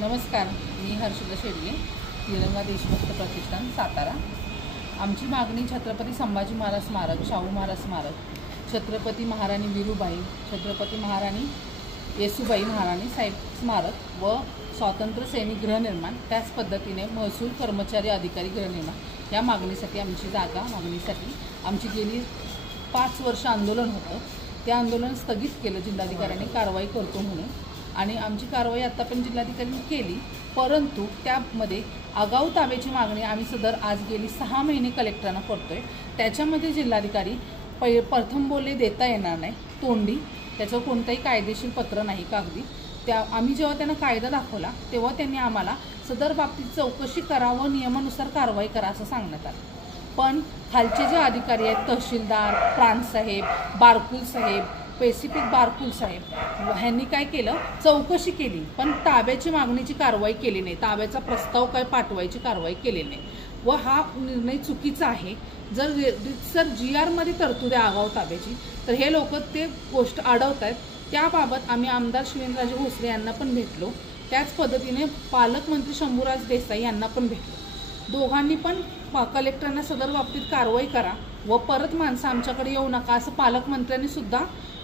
नमस्कार, मी हर्षदा शेडगे, तिरंगा देशभक्त प्रतिष्ठान सातारा। आमची मागणी छत्रपती संभाजी महाराज स्मारक, शाहू महाराज स्मारक, छत्रपती महाराणी वीरूबाई, छत्रपती महाराणी येसूबाई महाराणी साहेब स्मारक व स्वातंत्र्य सैनिक गृहनिर्माण, त्याच पद्धतीने महसूल कर्मचारी अधिकारी गृहनिर्माण या मागणीसाठी आमची जागा मागणीसाठी आमची गेली 5 वर्ष आंदोलन होतं। ते आंदोलन स्थगित केलं जिल्हाधिकाऱ्यांनी कारवाई करतो म्हणून, आणि आमची कारवाई आता पण जिल्हाधिकाऱ्यांनी केली, परंतु त्यामध्ये आगाऊ ताब्याची मागणी आम्ही सदर आज गेली 6 महिने कलेक्टरांना करतोय। त्याच्यामध्ये जिल्हाधिकारी प्रथम बोलले देता येणार नाही, तोंडी, त्याचं कोणतंही कायदेशीर पत्र नाही कागदी। आम्ही जेव्हा त्यांना कायदा दाखवला तेव्हा त्यांनी आम्हाला सदर बाबतीत चौकशी करा व नियमानुसार कारवाई करा असं सांगण्यात आलं। पण खालचे जे अधिकारी आहेत, तहसीलदार, प्रांत साहेब, बारकुल साहेब, स्पेसिफिक बारकुल साहेब, ह्यांनी काय केलं, चौकशी केली पण ताब्याची मागणीची कारवाई केली नाही, ताब्याचा प्रस्ताव काय पाठवायची कारवाई केली नाही व हा निर्णय चुकीचा आहे। जर GR मध्ये तरतूद आहे आगाऊ ताब्याची, तर हे लोक ते गोष्ट अडवत आहेत। त्याबाबत आम्ही आमदार शिवेंद्रराजे भोसले यांना पण भेटलो, त्याच पद्धतीने पालकमंत्री शंभूराज देसाई यांना पण भेटलो। दोघांनी पण कलेक्टरांना सदर बाबतीत कारवाई करा व परत माणसं आमच्याकडे येऊ नका असं पालकमंत्र्यांनी सुद्धा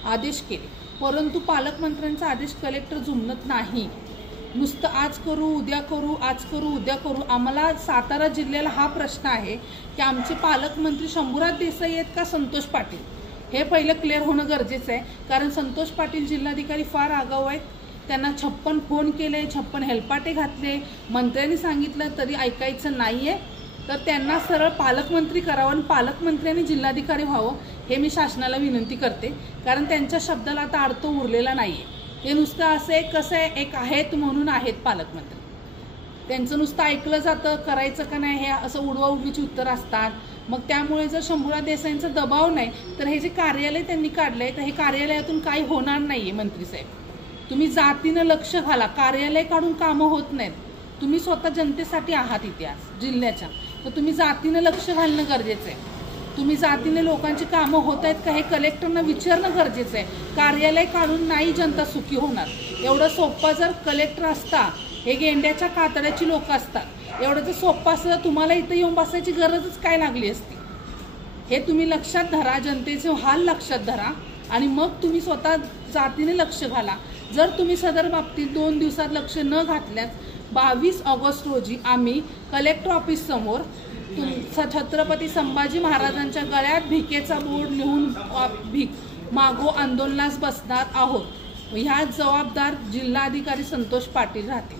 आदेश केले, परंतु पालकमंत्र्यांचा आदेश कलेक्टर जुमनत नाही। नुसतं आज करू उद्या करू, आज करू उद्या करू। आम्हाला सातारा जिल्ह्याला हा प्रश्न आहे की आमचे पालकमंत्री शंभूराज देसाई आहेत का संतोष पाटील, हे पहिलं क्लिअर होणं गरजेचं आहे। कारण संतोष पाटील जिल्हाधिकारी फार आगाऊ आहेत, त्यांना 56 फोन केले, 56 हेलपाटे घातले, मंत्र्यांनी सांगितलं तरी ऐकायचं नाहीये, तर त्यांना सरळ पालकमंत्री करावं आणि पालकमंत्र्यांनी जिल्हाधिकारी व्हावं हे मी शासनाला विनंती करते। कारण त्यांच्या शब्दाला आता अर्थ उरलेला नाहीये, हे नुसतं असं एक कसं आहे, एक आहेत म्हणून आहेत पालकमंत्री, त्यांचं नुसतं ऐकलं जातं, करायचं का नाही हे असं उडवाउडवीची उत्तर असतात। मग त्यामुळे जर शंभूराज देसाईंचा दबाव नाही तर हे जे कार्यालय त्यांनी काढलंय, तर हे कार्यालयातून काही होणार नाहीये। मंत्री साहेब, तुम्ही जातीनं लक्ष घाला, कार्यालय काढून कामं होत नाहीत। तुम्ही स्वतः जनतेसाठी आहात इतिहास जिल्ह्याच्या, तर तुम्ही जातीनं लक्ष घालणं गरजेचं आहे। तुम्ही जातीने लोकांची कामं होत आहेत का हे कलेक्टरना विचारणं गरजेचं आहे। कार्यालय काढून नाही जनता सुखी होणार। एवढं सोपं जर कलेक्टर असता, हे गेंड्याच्या कातड्याची लोक असतात, एवढं जर सोपं असतं तुम्हाला इथं येऊन बसायची गरजच काय लागली असती। हे तुम्ही लक्षात धरा, जनतेचे हाल लक्षात धरा आणि मग तुम्ही स्वतः जातीने लक्ष घाला। जर तुम्ही सदर बाबतीत 2 दिवसात लक्ष न घातल्यास 22 ऑगस्ट रोजी आम्ही कलेक्टर ऑफिस समोर छत्रपती संभाजी महाराजांच्या गळ्यात भिकेचा बोर्ड लिहून भीक मागो आंदोलनास बसणार आहोत। ह्या जबाबदार जिल्हाधिकारी संतोष पाटील राहतील।